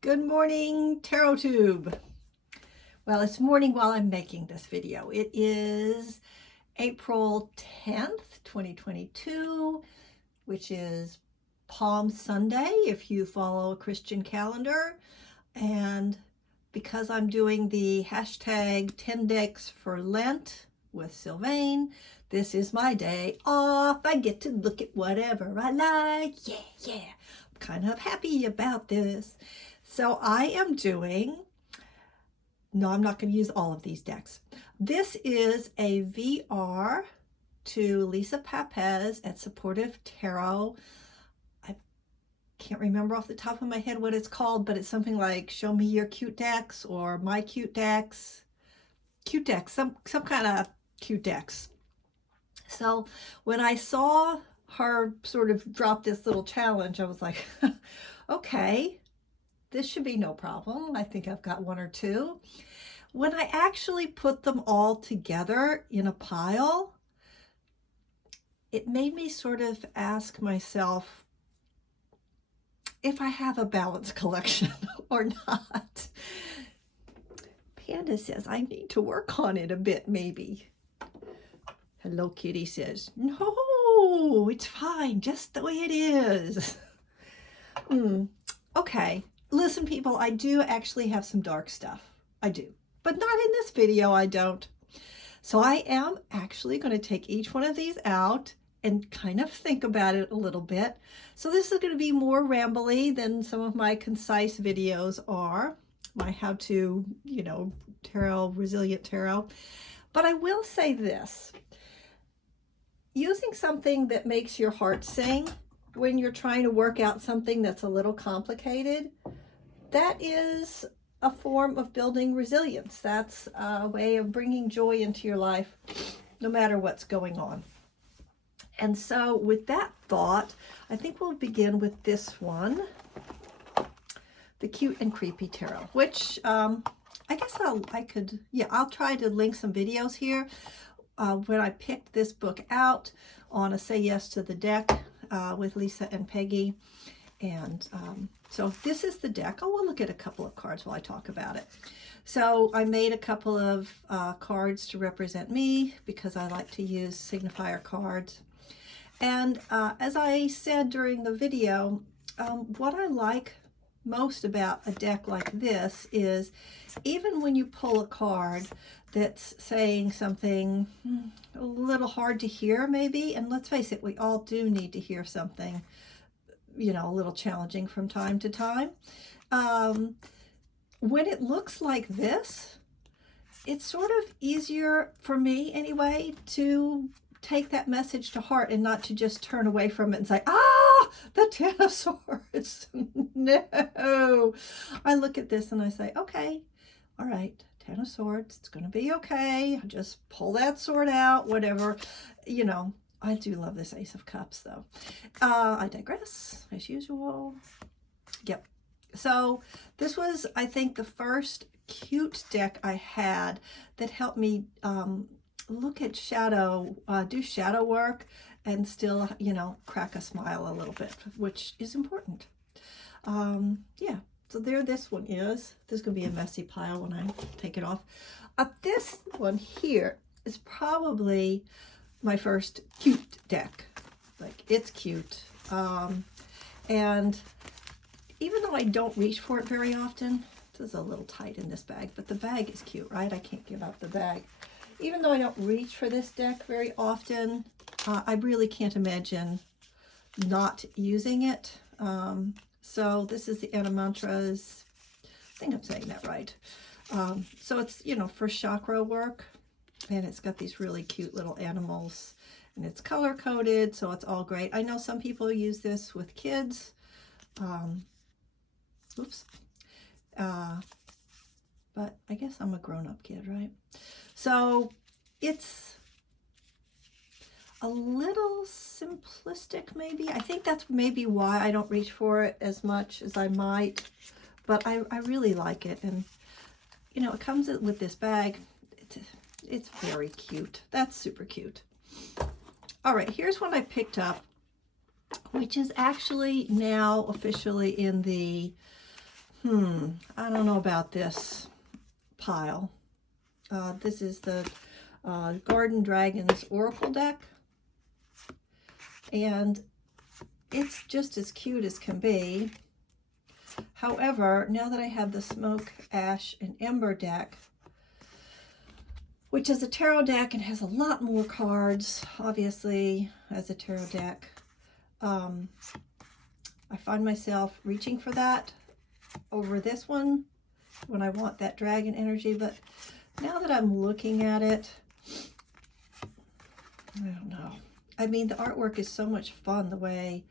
Good morning, Tarot Tube. Well, it's morning while I'm making this video. It is April 10th, 2022, which is Palm Sunday if you follow a Christian calendar. And because I'm doing the hashtag 10 decks for Lent with Sylvain, this is my day off. I get to look at whatever I like. Yeah. I'm kind of happy about this. So I am doing, no, I'm not going to use all of these decks. This is a VR to Lisa Papez at Supportive Tarot. I can't remember off the top of my head what it's called, but it's something like Show Me Your Cute Decks or My Cute Decks. Cute decks, some kind of cute decks. So when I saw her sort of drop this little challenge, I was like, okay. This should be no problem. I think I've got one or two. When I actually put them all together in a pile, it made me sort of ask myself if I have a balanced collection or not. Panda says I need to work on it a bit, maybe. Hello Kitty says, no, it's fine, just the way it is. Okay. Listen, people, I do actually have some dark stuff. I do. But not in this video, I don't. So I am actually going to take each one of these out and kind of think about it a little bit. So this is going to be more rambly than some of my concise videos are. My how to, tarot, resilient tarot. But I will say this. Using something that makes your heart sing when you're trying to work out something that's a little complicated, that is a form of building resilience. That's a way of bringing joy into your life, no matter what's going on. And so with that thought, I think we'll begin with this one, the Cute and Creepy Tarot, which I guess I'll try to link some videos here. When I picked this book out on a Say Yes to the Deck with Lisa and Peggy. And so this is the deck. We'll look at a couple of cards while I talk about it. So I made a couple of cards to represent me because I like to use signifier cards. And as I said during the video, what I like most about a deck like this is even when you pull a card that's saying something a little hard to hear maybe, and let's face it, we all do need to hear something, a little challenging from time to time. When it looks like this, it's sort of easier for me anyway to take that message to heart and not to just turn away from it and say, the Ten of Swords. No. I look at this and I say, okay, all right, Ten of Swords, it's going to be okay. I'll just pull that sword out, whatever, I do love this Ace of Cups, though. I digress, as usual. Yep. So this was, I think, the first cute deck I had that helped me look at shadow, do shadow work, and still, crack a smile a little bit, which is important. Yeah. So there this one is. This is going to be a messy pile when I take it off. This one here is probably my first cute deck. Like, it's cute. And even though I don't reach for it very often, this is a little tight in this bag, but the bag is cute, right? I can't give up the bag. Even though I don't reach for this deck very often, I really can't imagine not using it. So this is the Animantras, I think I'm saying that right. So it's, for chakra work. And it's got these really cute little animals, and it's color coded, so it's all great. I know some people use this with kids. Oops. But I guess I'm a grown-up kid, right? So it's a little simplistic, maybe. I think that's maybe why I don't reach for it as much as I might. But I really like it. And, it comes with this bag. It's very cute. That's super cute. All right, here's one I picked up, which is actually now officially in the I don't know about this pile. This is the Garden Dragons Oracle deck, and it's just as cute as can be. However, now that I have the Smoke, Ash, and Ember deck, which is a tarot deck and has a lot more cards, obviously, as a tarot deck, I find myself reaching for that over this one when I want that dragon energy. But now that I'm looking at it, I don't know. I mean, the artwork is so much fun, the way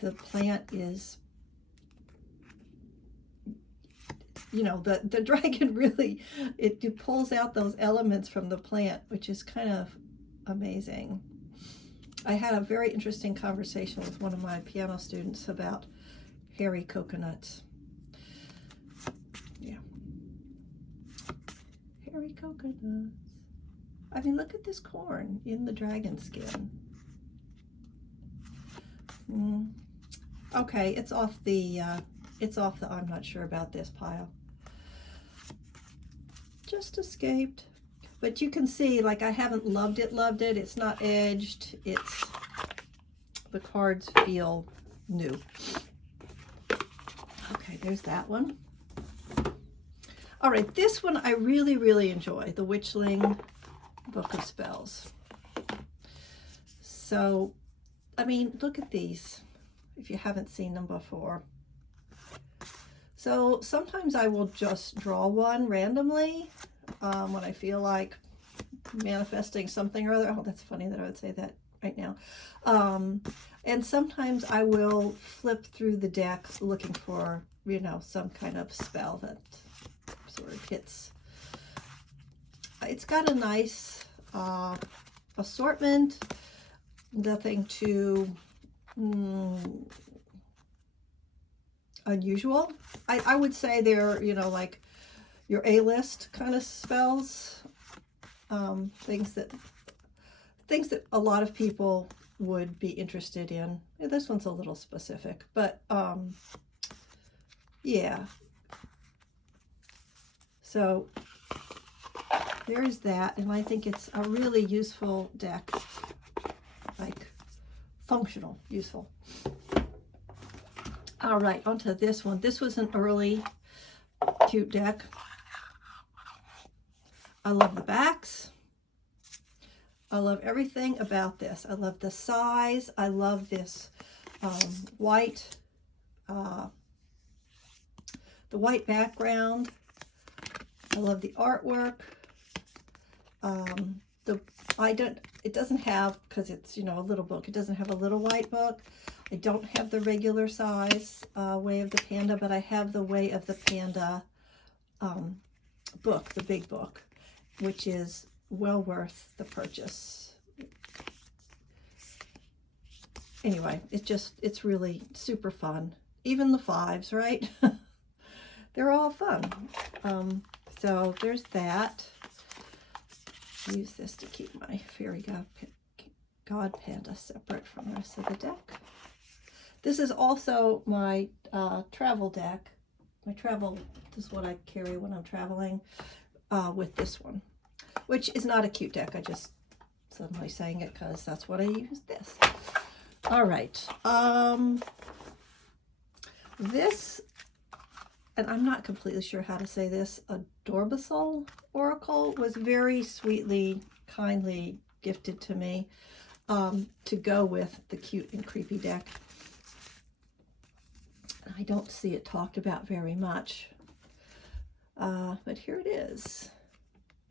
the plant is, you know, the dragon really, it pulls out those elements from the plant, which is kind of amazing. I had a very interesting conversation with one of my piano students about hairy coconuts. Yeah. Hairy coconuts. I mean, look at this corn in the dragon skin. Okay, it's off the I'm not sure about this pile. Just escaped. But you can see, like, I haven't loved it. It's not edged. The cards feel new. Okay, there's that one. All right, this one I really, really enjoy, the Witchling Book of Spells. So, I mean, look at these, if you haven't seen them before. So sometimes I will just draw one randomly when I feel like manifesting something or other. Oh, that's funny that I would say that right now. And sometimes I will flip through the deck looking for, you know, some kind of spell that sort of hits. It's got a nice assortment, nothing too unusual. I would say they're, you know, like your A-list kind of spells, things that a lot of people would be interested in. Yeah, this one's a little specific, but yeah. So there's that, and I think it's a really useful deck, like functional, useful. All right, onto this one. This was an early cute deck. I love the backs. I love everything about this. I love the size. I love this white, the white background. I love the artwork. It doesn't have, because it's, you know, a little book, it doesn't have a little white book. I don't have the regular size Way of the Panda, but I have the Way of the Panda book, the big book, which is well worth the purchase. Anyway, it's really super fun. Even the 5s, right? They're all fun. So there's that. Use this to keep my fairy god panda separate from the rest of the deck. This is also my travel deck. This is what I carry when I'm traveling with this one, which is not a cute deck. I just suddenly saying it because that's what I use this. All right. This, and I'm not completely sure how to say this, Adorabyssal Oracle was very sweetly, kindly gifted to me to go with the cute and creepy deck. I don't see it talked about very much, but here it is.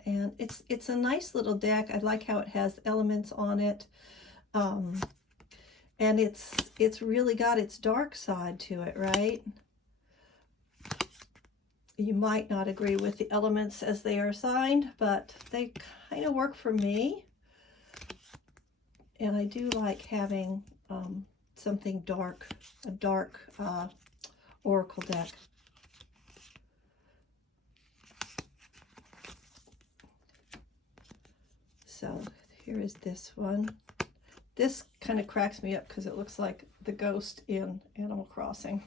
And it's a nice little deck. I like how it has elements on it. And it's really got its dark side to it, right? You might not agree with the elements as they are assigned, but they kind of work for me. And I do like having something dark, a dark oracle deck. So here is this one. This kind of cracks me up because it looks like the ghost in Animal Crossing.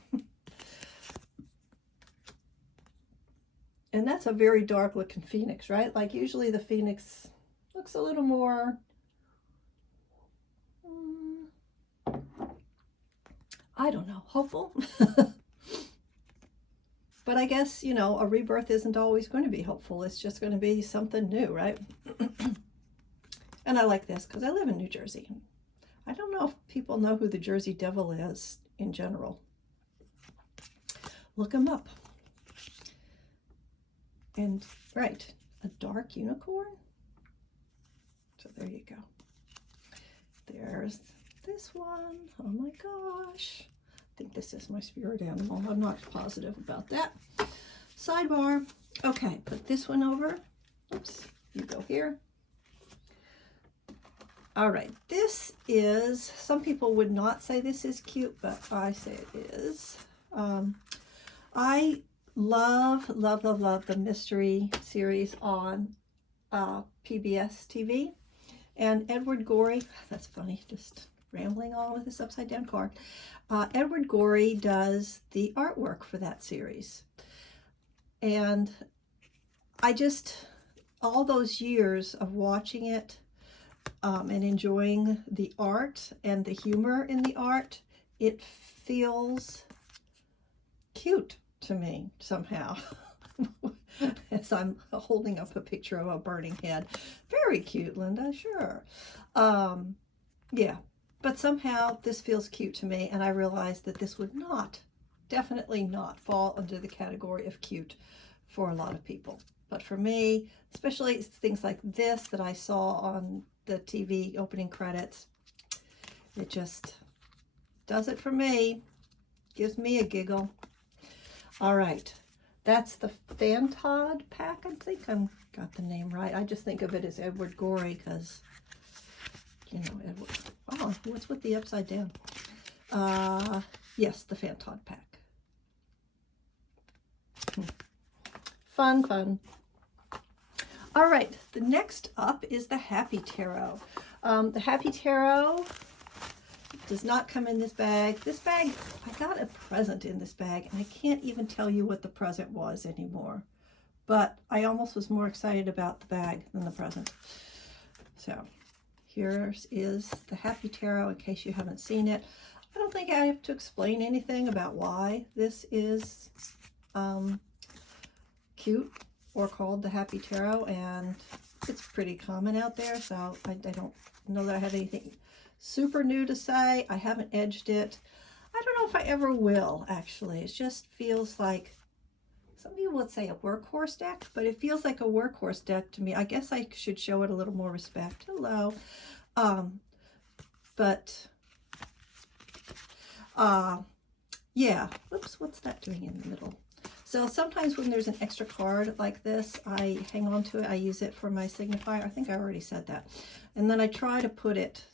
And that's a very dark looking phoenix, right? Like usually the phoenix looks a little more, I don't know, hopeful. But I guess, you know, a rebirth isn't always going to be hopeful. It's just going to be something new, right? And I like this because I live in New Jersey. I don't know if people know who the Jersey Devil is in general. Look him up. And, right, a dark unicorn. So there you go. There's this one. Oh my gosh. I think this is my spirit animal. I'm not positive about that. Sidebar. Okay, put this one over. Oops, you go here. All right, this is, some people would not say this is cute, but I say it is. I love the mystery series on PBS TV. And Edward Gorey, that's funny, just rambling on with this upside down card. Edward Gorey does the artwork for that series. And I just, all those years of watching it and enjoying the art and the humor in the art, it feels cute to me somehow. As I'm holding up a picture of a burning head. Very cute, Linda, sure. Yeah, but somehow this feels cute to me, and I realized that this would not, definitely not fall under the category of cute for a lot of people. But for me, especially things like this that I saw on the TV opening credits, it just does it for me. Gives me a giggle. All right. That's the Fantod pack. I think I got the name right. I just think of it as Edward Gorey because, you know, Edward. Oh, what's with the upside down? Yes, the Fantod pack. Fun, fun. All right, the next up is the Happy Tarot. The Happy Tarot does not come in this bag. This bag, I got a present in this bag, and I can't even tell you what the present was anymore. But I almost was more excited about the bag than the present. So here is the Happy Tarot in case you haven't seen it. I don't think I have to explain anything about why this is cute or called the Happy Tarot, and it's pretty common out there, so I don't know that I have anything super new to say. I haven't edged it. I don't know if I ever will, actually. It just feels like, some people would say a workhorse deck, but it feels like a workhorse deck to me. I guess I should show it a little more respect. Hello. Yeah. Oops, what's that doing in the middle? So sometimes when there's an extra card like this, I hang on to it. I use it for my signifier. I think I already said that. And then I try to put it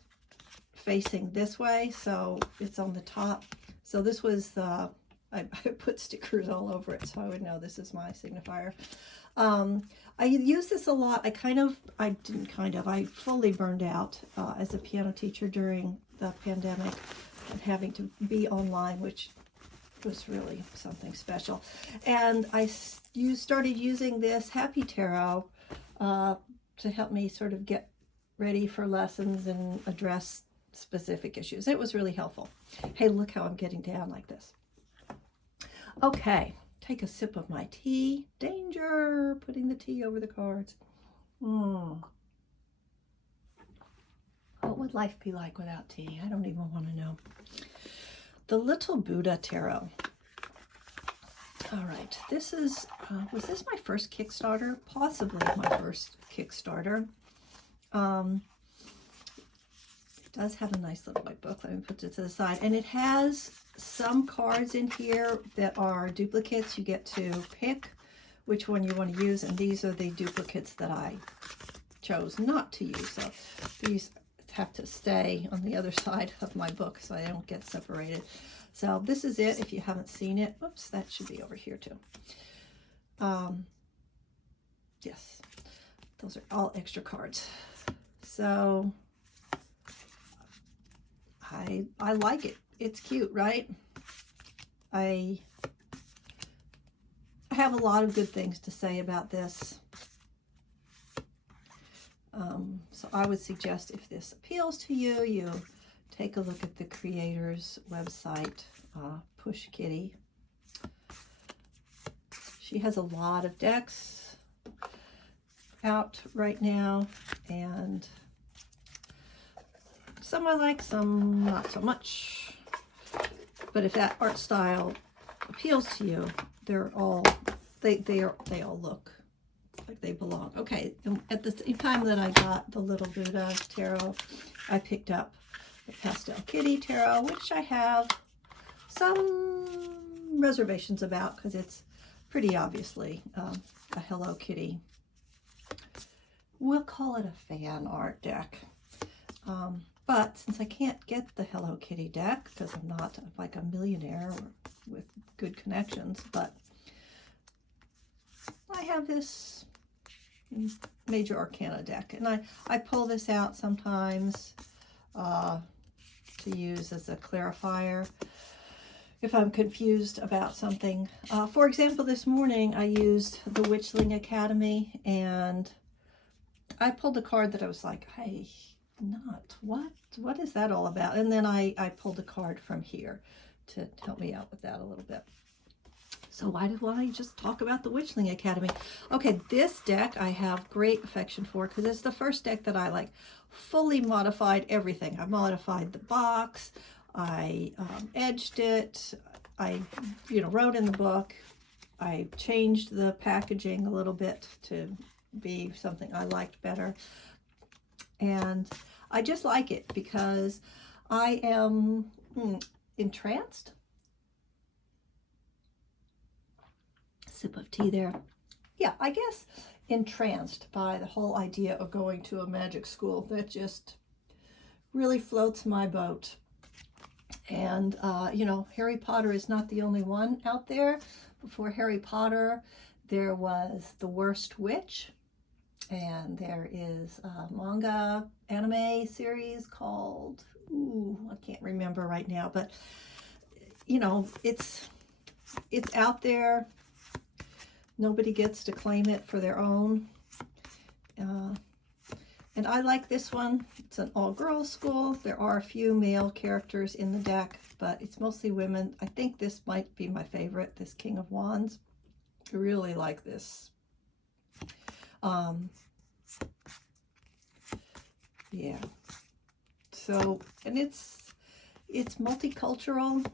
facing this way so it's on the top. So this was the, I put stickers all over it so I would know this is my signifier. I use this a lot. I fully burned out as a piano teacher during the pandemic and having to be online, which was really something special. And I started using this Happy Tarot to help me sort of get ready for lessons and address specific issues. It was really helpful. Hey, look how I'm getting down like this. Okay, take a sip of my tea. Danger, putting the tea over the cards. What would life be like without tea? I don't even want to know. The Little Buddha Tarot. All right, this is, was this my first Kickstarter? Possibly my first Kickstarter. It does have a nice little white book. Let me put it to the side. And it has some cards in here that are duplicates. You get to pick which one you want to use, and these are the duplicates that I chose not to use. So these have to stay on the other side of my book so I don't get separated. So this is it if you haven't seen it. Oops, that should be over here too. Yes, those are all extra cards. So I like it. It's cute, right? I I have a lot of good things to say about this. So I would suggest if this appeals to you, you take a look at the creator's website, Push Kitty. She has a lot of decks out right now, and some I like, some not so much. But if that art style appeals to you, they're all they all look like they belong. Okay, and at the same time that I got the Little Buddha Tarot, I picked up the Pastel Kitty Tarot, which I have some reservations about because it's pretty obviously a Hello Kitty. We'll call it a fan art deck. But since I can't get the Hello Kitty deck because I'm not like a millionaire with good connections, but I have this Major Arcana deck, and I pull this out sometimes to use as a clarifier if I'm confused about something. For example, this morning I used the Witchling Academy, and I pulled a card that I was like, hey, what is that all about? And then I pulled a card from here to help me out with that a little bit. So why don't I just talk about the Witchling Academy? Okay, this deck I have great affection for because it's the first deck that I like fully modified everything. I modified the box, I edged it, I wrote in the book, I changed the packaging a little bit to be something I liked better. And I just like it because I am entranced. Sip of tea there. Yeah, I guess entranced by the whole idea of going to a magic school. That just really floats my boat. And, Harry Potter is not the only one out there. Before Harry Potter, there was The Worst Witch. And there is a manga anime series called, I can't remember right now, but, it's out there. Nobody gets to claim it for their own. And I like this one. It's an all-girls school. There are a few male characters in the deck, but it's mostly women. I think this might be my favorite, this King of Wands. I really like this. Yeah. So, and it's multicultural.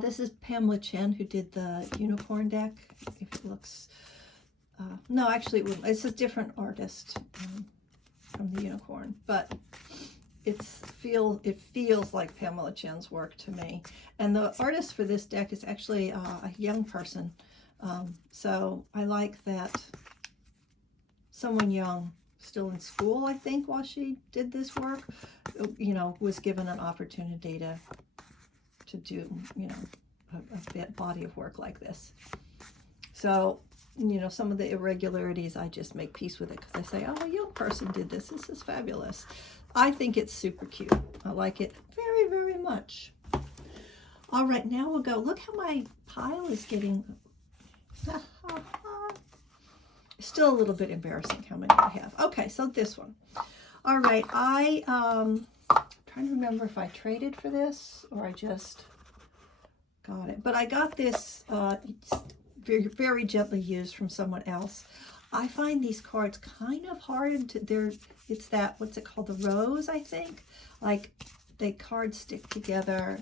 This is Pamela Chen who did the unicorn deck. If it looks, no, actually it's a different artist from the unicorn, but it feels like Pamela Chen's work to me. And the artist for this deck is actually a young person. So I like that someone young, still in school, I think, while she did this work, was given an opportunity to do, a body of work like this. So, some of the irregularities, I just make peace with it because I say, oh, a young person did this. This is fabulous. I think it's super cute. I like it very, very much. All right, now we'll go. Look how my pile is getting. Still a little bit embarrassing how many I have. Okay, so this one. All right, I'm trying to remember if I traded for this or I just got it. But I got this very, very gently used from someone else. I find these cards kind of hard to, it's that, what's it called, the rose, I think? Like, they cards stick together.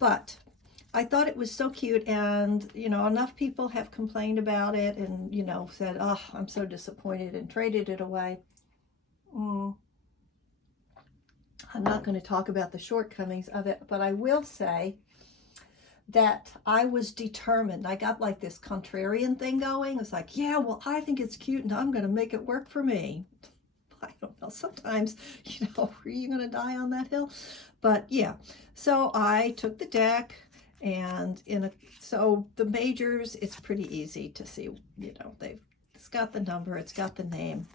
But I thought it was so cute, and, enough people have complained about it and, said, oh, I'm so disappointed, and traded it away. I'm not going to talk about the shortcomings of it, but I will say that I was determined. I got like this contrarian thing going. It's like, yeah, well, I think it's cute and I'm going to make it work for me. I don't know. Sometimes, are you going to die on that hill? But yeah, so I took the deck, and so the majors, it's pretty easy to see, it's got the number, it's got the name.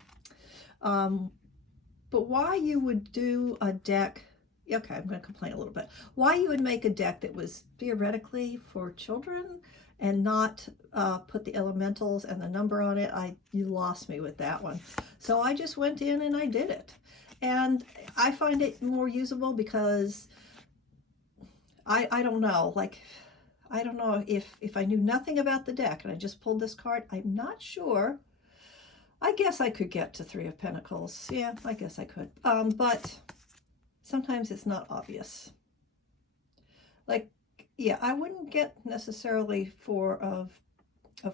But why you would do a deck, okay, I'm going to complain a little bit. Why you would make a deck that was theoretically for children and not put the elementals and the number on it. You lost me with that one. So I just went in and I did it. And I find it more usable because I don't know, like, I don't know if I knew nothing about the deck and I just pulled this card, I'm not sure. I guess I could get to 3 of Pentacles. Yeah, I guess I could. But sometimes it's not obvious. Like, yeah, I wouldn't get necessarily 4 of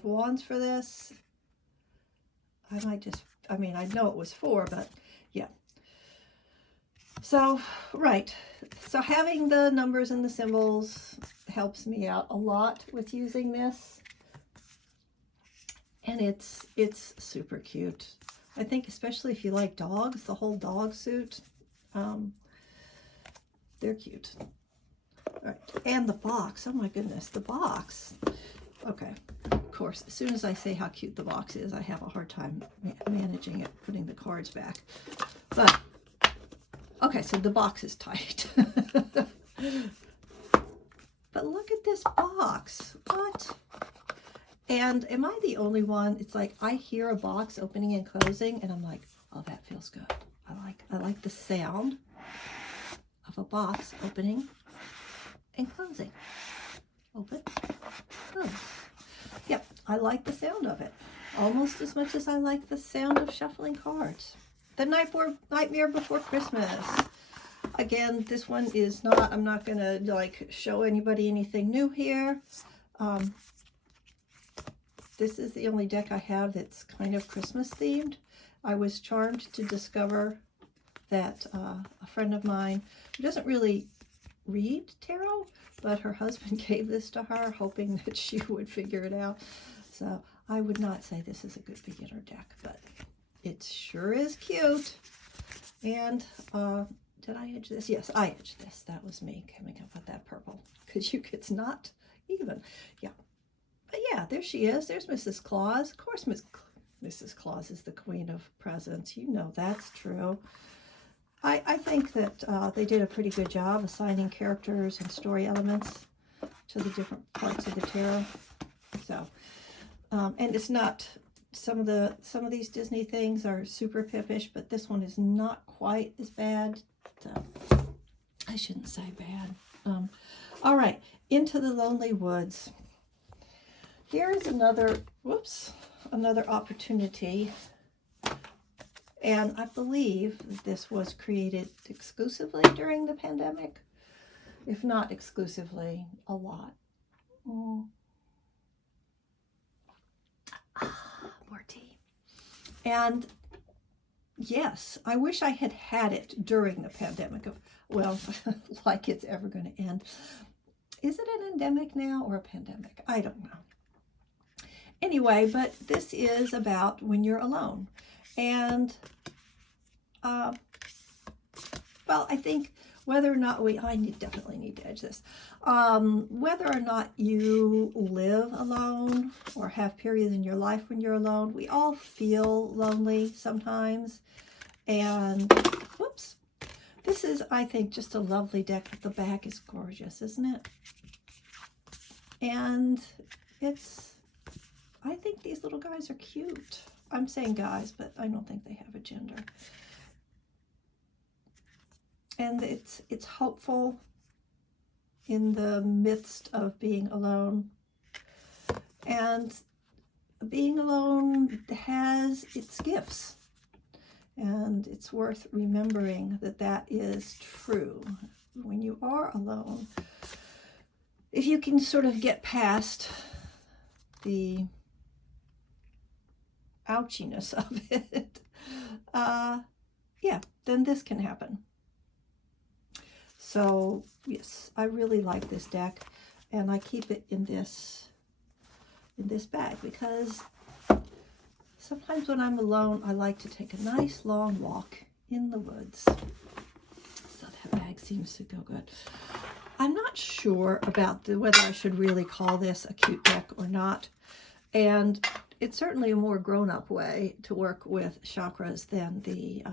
Wands for this. I might just, I mean, I know it was 4, but yeah. So, right. So having the numbers and the symbols helps me out a lot with using this. And it's super cute. I think especially if you like dogs, the whole dog suit, they're cute. All right. And the box, oh my goodness, the box. Okay, of course, as soon as I say how cute the box is, I have a hard time managing it, putting the cards back. But, okay, so the box is tight. But look at this box. What? And am I the only one? It's like I hear a box opening and closing, and I'm like, oh, that feels good. I like the sound of a box opening and closing. Open, close. Yep, I like the sound of it almost as much as I like the sound of shuffling cards. The Nightmare Before Christmas. Again, this one is not, I'm not going to like show anybody anything new here. This is the only deck I have that's kind of Christmas themed. I was charmed to discover that a friend of mine who doesn't really read tarot, but her husband gave this to her hoping that she would figure it out. So I would not say this is a good beginner deck, but it sure is cute. And did I edge this? Yes, I edged this. That was me coming up with that purple, because it's not even. Yeah. But yeah, there she is. There's Mrs. Claus. Of course, Mrs. Claus is the queen of presents. You know that's true. I think that they did a pretty good job assigning characters and story elements to the different parts of the tarot. So, and it's not, some of these Disney things are super pippish, but this one is not quite as bad. So, I shouldn't say bad. All right, Into the Lonely Woods. Here's another, another opportunity. And I believe this was created exclusively during the pandemic, if not exclusively, a lot. More tea. And yes, I wish I had had it during the pandemic. Well, like it's ever going to end. Is it an endemic now or a pandemic? I don't know. Anyway, but this is about when you're alone. And, well, I think whether or not definitely need to edge this. Whether or not you live alone or have periods in your life when you're alone, we all feel lonely sometimes. And, whoops, this is, I think, just a lovely deck. The back is gorgeous, isn't it? And I think these little guys are cute. I'm saying guys, but I don't think they have a gender. And it's hopeful in the midst of being alone. And being alone has its gifts. And it's worth remembering that that is true. When you are alone, if you can sort of get past the ouchiness of it, yeah, then this can happen. So yes, I really like this deck, and I keep it in this bag because sometimes when I'm alone, I like to take a nice long walk in the woods. So that bag seems to go good. I'm not sure about whether I should really call this a cute deck or not, and it's certainly a more grown-up way to work with chakras than the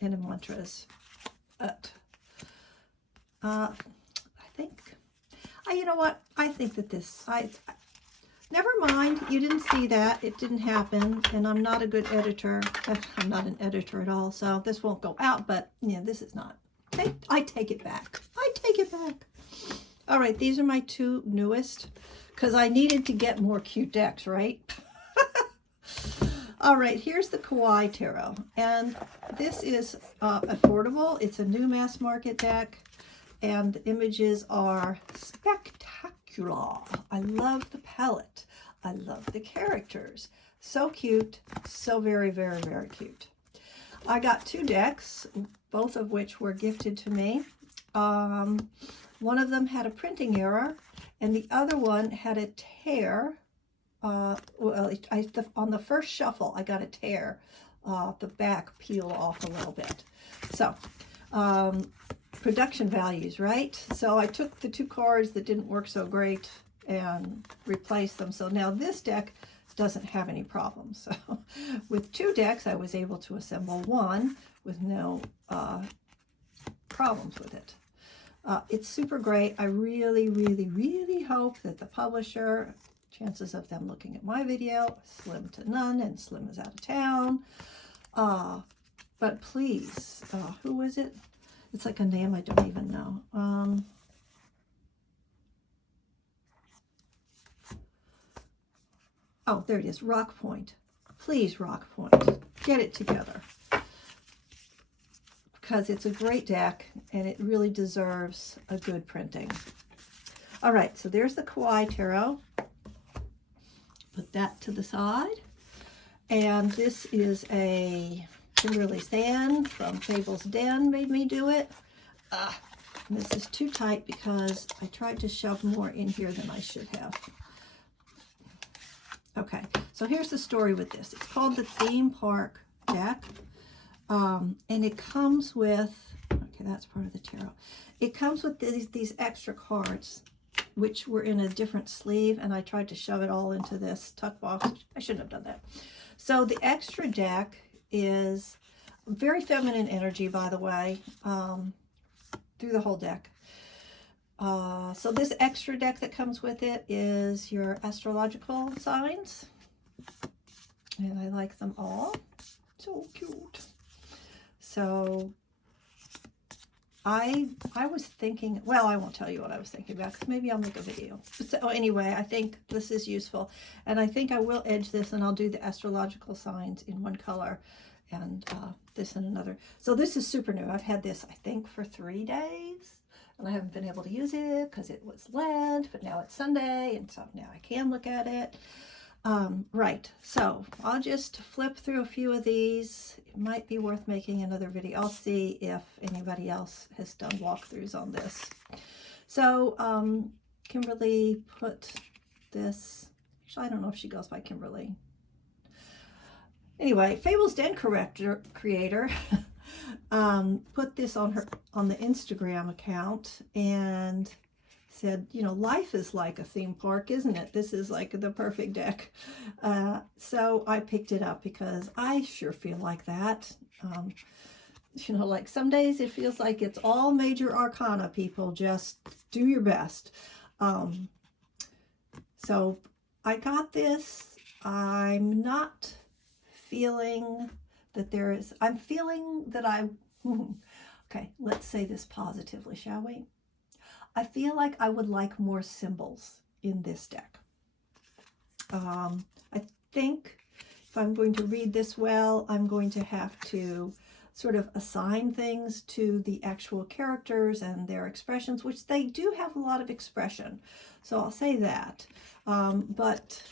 Animantras. I think You know what? I think that this, never mind. You didn't see that. It didn't happen. And I'm not a good editor. I'm not an editor at all. So this won't go out, but yeah, this is not. I take it back. I take it back. All right. These are my two newest because I needed to get more cute decks, right? All right, here's the Kawaii Tarot, and this is affordable. It's a new mass market deck, and the images are spectacular. I love the palette. I love the characters. So cute, so very, very, very cute. I got two decks, both of which were gifted to me. One of them had a printing error, and the other one had a tear. On the first shuffle, I got a tear. The back peel off a little bit. So, production values, right? So I took the two cards that didn't work so great and replaced them. So now this deck doesn't have any problems. So with two decks, I was able to assemble one with no problems with it. It's super great. I really, really, really hope that the publisher, chances of them looking at my video, slim to none, and Slim is out of town. But please, who is it? It's like a name I don't even know. Oh, there it is, Rock Point. Please, Rock Point, get it together. Because it's a great deck, and it really deserves a good printing. All right, so there's the Kawaii Tarot. Put that to the side. And this is a Kimberly Sand from Fable's Den made me do it. This is too tight because I tried to shove more in here than I should have. Okay, so here's the story with this. It's called the Theme Park deck. And it comes with, okay, that's part of the tarot. It comes with these extra cards, which were in a different sleeve, and I tried to shove it all into this tuck box. I shouldn't have done that. So the extra deck is very feminine energy, by the way, through the whole deck. So this extra deck that comes with it is your astrological signs, and I like them all. So cute. So I was thinking, well, I won't tell you what I was thinking about because maybe I'll make a video. So anyway, I think this is useful. And I think I will edge this and I'll do the astrological signs in one color and this in another. So this is super new. I've had this, I think, for 3 days. And I haven't been able to use it because it was Lent, but now it's Sunday. And so now I can look at it. Right, so I'll just flip through a few of these. It might be worth making another video. I'll see if anybody else has done walkthroughs on this. So Kimberly put this, actually I don't know if she goes by Kimberly. Anyway, Fable's Den creator put this on the Instagram account and said, you know, life is like a theme park, isn't it? This is like the perfect deck. So I picked it up because I sure feel like that. You know, like some days it feels like it's all major arcana, people. Just do your best. So I got this. I'm not feeling that there is, I'm feeling that okay, let's say this positively, shall we? I feel like I would like more symbols in this deck. I think if I'm going to read this well, I'm going to have to sort of assign things to the actual characters and their expressions, which they do have a lot of expression. So I'll say that. But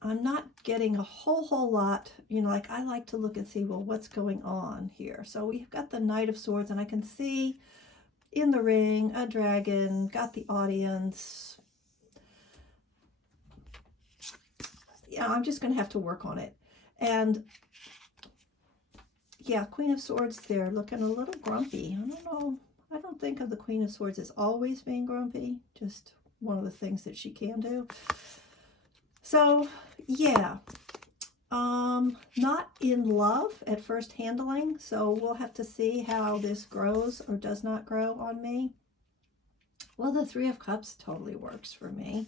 I'm not getting a whole lot, you know, like I like to look and see, well, what's going on here? So we've got the Knight of Swords, and I can see in the ring, a dragon, got the audience. Yeah, I'm just going to have to work on it. And yeah, Queen of Swords there, looking a little grumpy. I don't know. I don't think of the Queen of Swords as always being grumpy. Just one of the things that she can do. So yeah, not in love at first handling, so we'll have to see how this grows or does not grow on me. Well, the Three of Cups totally works for me.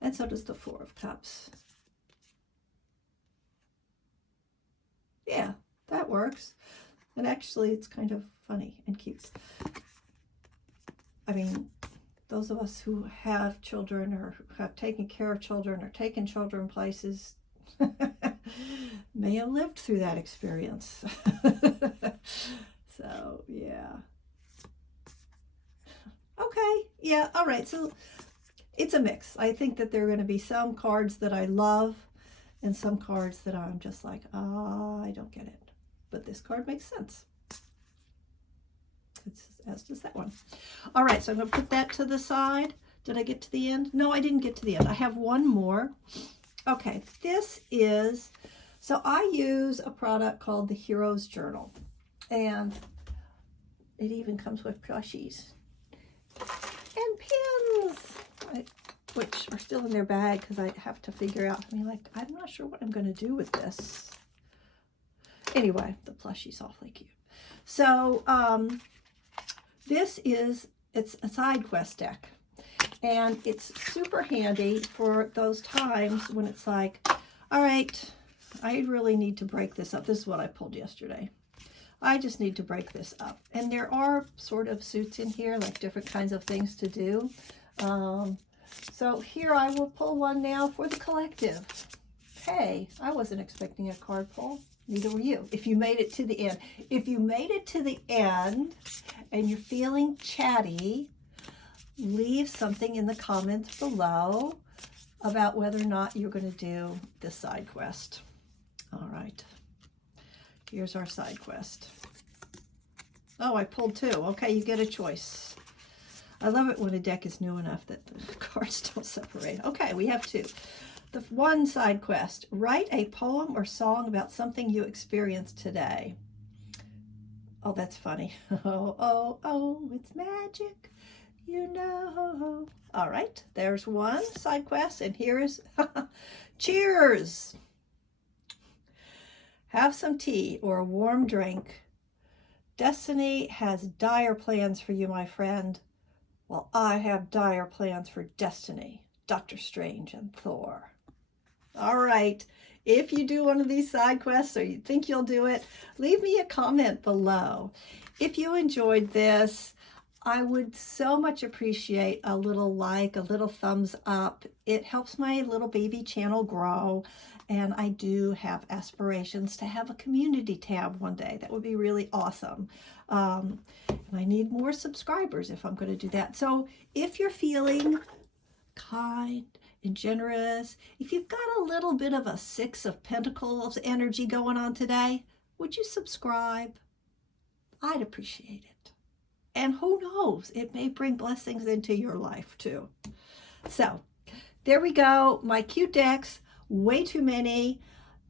And so does the Four of Cups. Yeah, that works. And actually, it's kind of funny and cute. I mean, those of us who have children or have taken care of children or taken children places may have lived through that experience. So, yeah. Okay, yeah, all right. So it's a mix. I think that there are going to be some cards that I love and some cards that I'm just like, I don't get it. But this card makes sense. As does that one. All right, so I'm going to put that to the side. Did I get to the end? No, I didn't get to the end. I have one more. Okay, this is, so I use a product called the Hero's Journal. And it even comes with plushies and pins, which are still in their bag because I have to figure out, I mean, like, I'm not sure what I'm going to do with this. Anyway, the plushie's awfully cute. So this is, it's a side quest deck. And it's super handy for those times when it's like, all right, I really need to break this up. This is what I pulled yesterday. I just need to break this up. And there are sort of suits in here, like different kinds of things to do. So here I will pull one now for the collective. Hey, I wasn't expecting a card pull. Neither were you, if you made it to the end. If you made it to the end and you're feeling chatty, leave something in the comments below about whether or not you're going to do this side quest. All right. Here's our side quest. Oh, I pulled two. Okay, you get a choice. I love it when a deck is new enough that the cards don't separate. Okay, we have two. The one side quest. Write a poem or song about something you experienced today. Oh, that's funny. Oh, oh, oh, it's magic. You know. All right, there's one side quest, and here's cheers. Have some tea or a warm drink. Destiny has dire plans for you, my friend. Well, I have dire plans for Destiny, Doctor Strange, and Thor. All right, if you do one of these side quests or you think you'll do it, leave me a comment below. If you enjoyed this, I would so much appreciate a little like, a little thumbs up. It helps my little baby channel grow. And I do have aspirations to have a community tab one day. That would be really awesome. And I need more subscribers if I'm going to do that. So if you're feeling kind and generous, if you've got a little bit of a Six of Pentacles energy going on today, would you subscribe? I'd appreciate it. And who knows, it may bring blessings into your life too. So there we go, my cute decks. Way too many.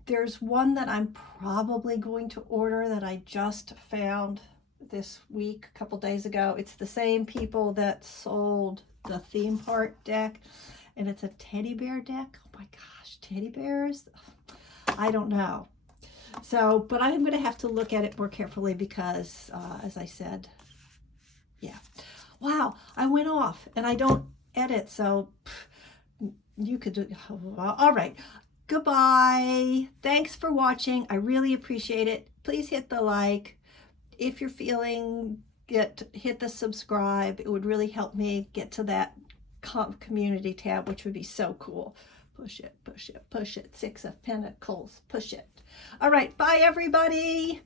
There's one that I'm probably going to order that I just found this week, a couple days ago. It's the same people that sold the theme park deck, and it's a teddy bear deck. Oh my gosh, teddy bears? I don't know. So, but I'm going to have to look at it more carefully because, as I said, yeah. Wow, I went off and I don't edit, so you could do, all right. Goodbye. Thanks for watching. I really appreciate it. Please hit the like. If you're feeling it, hit the subscribe. It would really help me get to that community tab, which would be so cool. Push it, push it, push it. Six of Pentacles. Push it. All right. Bye, everybody.